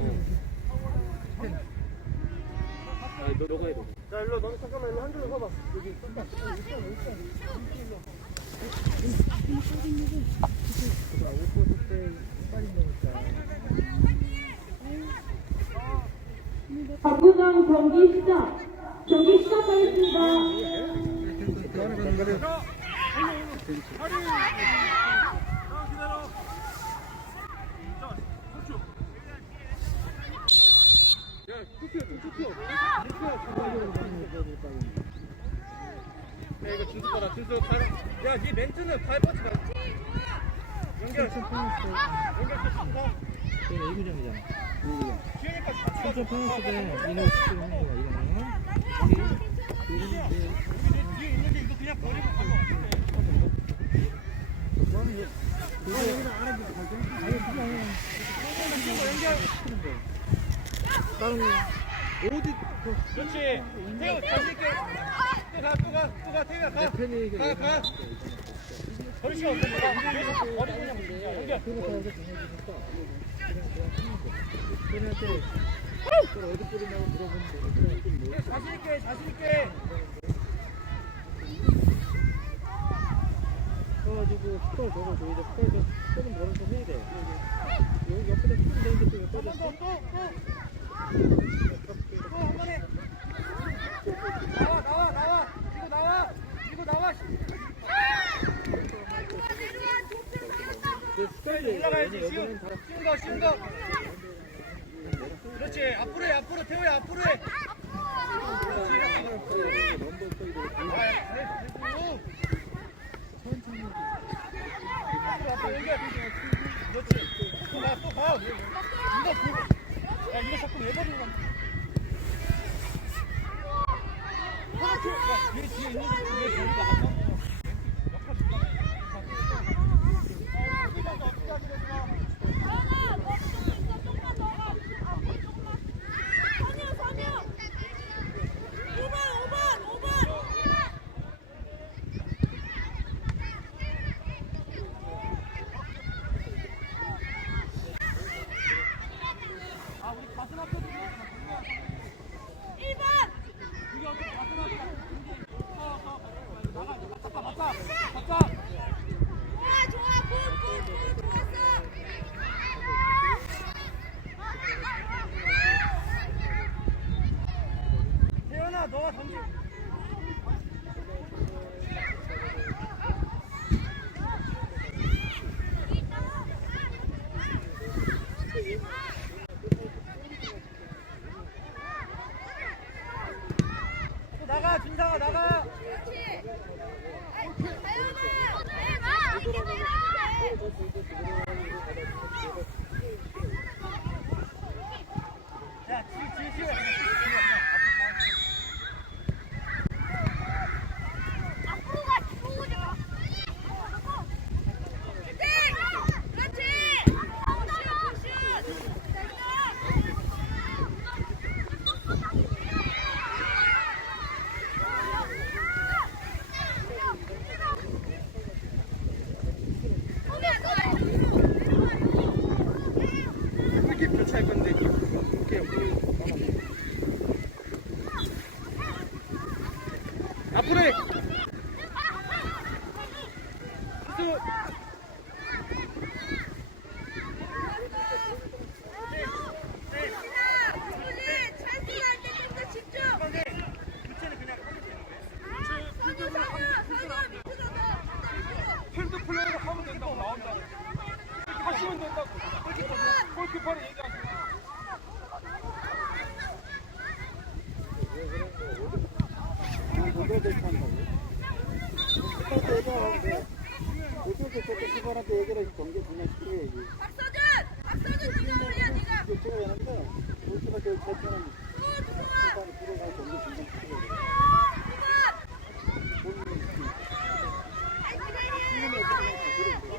아? 박구장 경기 시작. 경기 시작하겠습니다. 야, 투 야, 이거 준수 봐라, 준수. 발, 야, 네 멘트는 발 뻗지 마. 연결. 연결 좀 이거 이구장이잖아. 지우니까 같이 삼촌 페니스에 이노 스킬 하는 거야, 이거는. 뒤에 있는데 이거 그냥 버리고 가면 그거 여기다 안 해도 되지? 아니, 그거 아니야. 나는 어디, 그, 그렇지. 태우, 자신 있게. 또 가, 또 가, 또 가, 태우야, 가. 내 팬이 이게 가, 가. 버릴 시간 없으니까. 계속 버리고 그냥 연결. 그거 가서 정해주니까 그냥 내가 하는 거. 팬한테 그걸 어디 뿌리냐고 물어보는데 좀 뭐. 자신 있게, 자신 있게. 그래가지고 스컬 적어줘야 돼. 스컬 좀 조금 걸어서 해야 돼. 여기, 옆에다 쓰면 되는데 또 또, 옆에다 또, 또, 또. 또, 한 번에. 나와, 올라가야지. 여기는 쉬운, 거, 쉬운 거. 그렇지. 앞으로 가. 시켜야지. 박서준! 박서준 네가 올려 네가 최편은 시발을 들어가서. 본인이 다른 얘기야.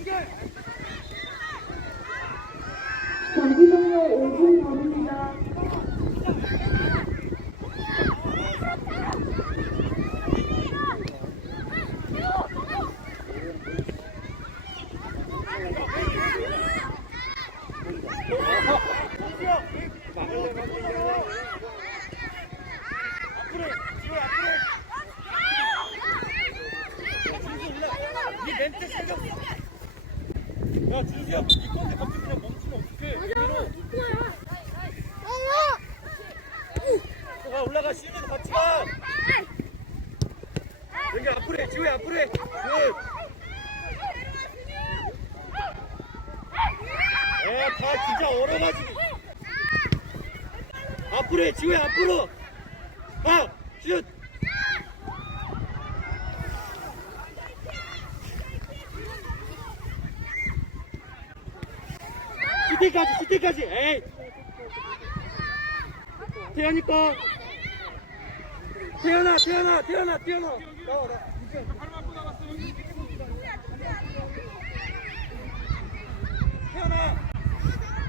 연결. 경기 종료 5분 전입니다. 앞으로, 뒤로 앞으로. 이 멘트 신경 써. 야, 준수야, 이 건데 갑자기 그냥 멈추면 어떡해. 가, 올라가, 시윤이도 같이 가. 여기 앞으로 해, 지우야, 앞으로 해. 굿. 에, 다 진짜 얼어가지고. 앞으로 해, 지우야, 앞으로. 아, 슛. 시티까지, 시티까지. 에이. 태연이 거. 태연아, 태연아, 태연아, 태연아. 나와, 나. 태연아.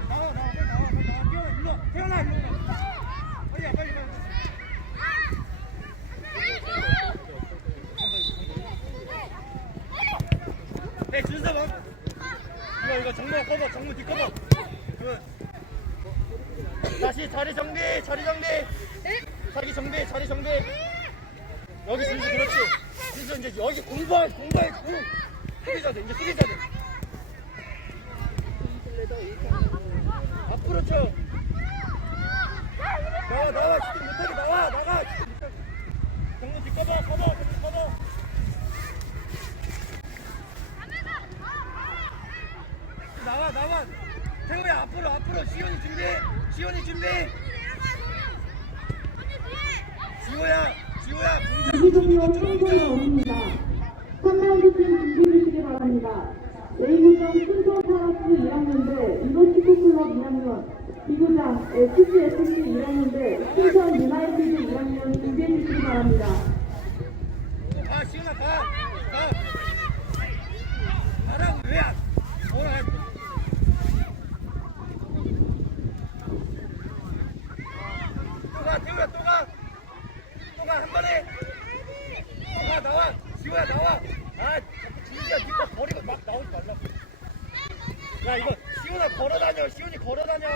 나와, 나와, 빨리 나와, 빨리 나와. 일로 와. 태연아, 일로 와. 빨리 와, 빨리 와. 네, 준서 봐. 이거, 이거 정문 커버, 정문 뒤 커버. 굿. 다시 자리 정비, 자리 정비. 자기 정비, 자리 정비. 여기 준수 그렇지. 준수 이제 여기 공부할, 공부할, 공. 수비자 돼, 이제 수비자 돼. 앞으로 쳐. 나와, 나와, 슈팅 못하게 나와, 나가. 정문 뒤 커버, 커버, 정문 커버. 나와 나와 태우이 앞으로 앞으로 시온이 준비 시온이 준비 지호야 지호야 경기 종료 3분 전입니다. 3라운드 팀 준비해주시기 바랍니다. 레이구점 순서 사학부 2학년대 이번 축구클럽 2학년 이구장 FCSC 2학년대 순천 유나이티드 2학년 준비해주시기 바랍니다. 가 시온아 가 가 가라고 왜안 오라 또가 태우야 또가 또가 한 번에 또가 나와 지호야 나와 아 진짜 니가 버리고 막 나오지 말라고 야 이거 시온아 걸어다녀. 시온이 걸어다녀.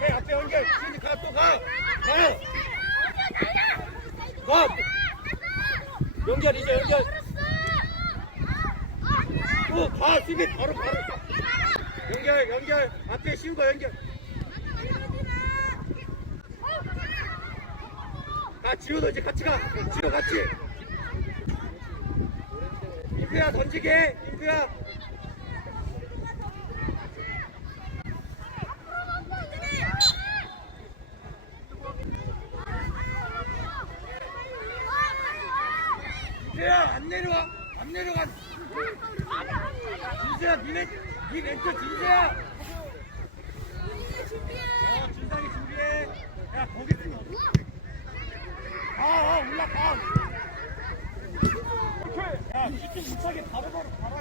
해 앞에 연결. 시온이 가 또 가. 가요. 가. 연결 이제 연결. 또가 수비 바로 바로. 연결 연결. 앞에 거 연결. 가 지호도 이제 같이 가. 지호 같이. 인표야 던지게. 인표야 안 내려와 안 내려가 진수야 니네 니 멘트 진수야. 어 준상이 준비해. 야 거기 있어. 아, 아 올라가 야 슈팅 못하게 바로바로 바로.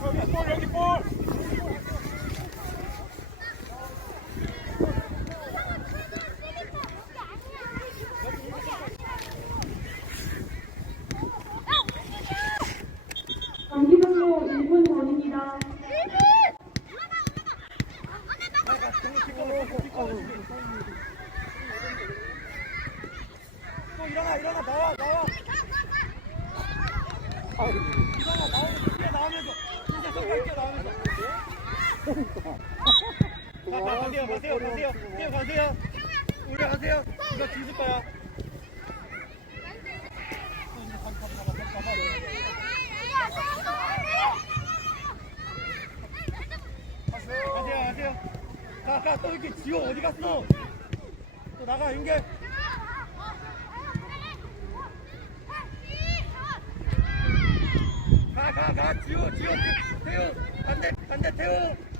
볼 여기 볼 여기 볼 경기 종료 1분 전입니다. 또 일어나 일어나 나와 나와 일어나 나오면서 뛰어 나오면서 진짜 손발 뛰어 나오면서 가, 가, 가세요 가세요 가세요 뛰어 가세요 우리 가세요 이거 가세요 가세요 가가 또 이렇게 지호 어디 갔어? 또 나가 연결 가, 가, 가, 지호, 지호, 태우, 반대, 반대, 태우.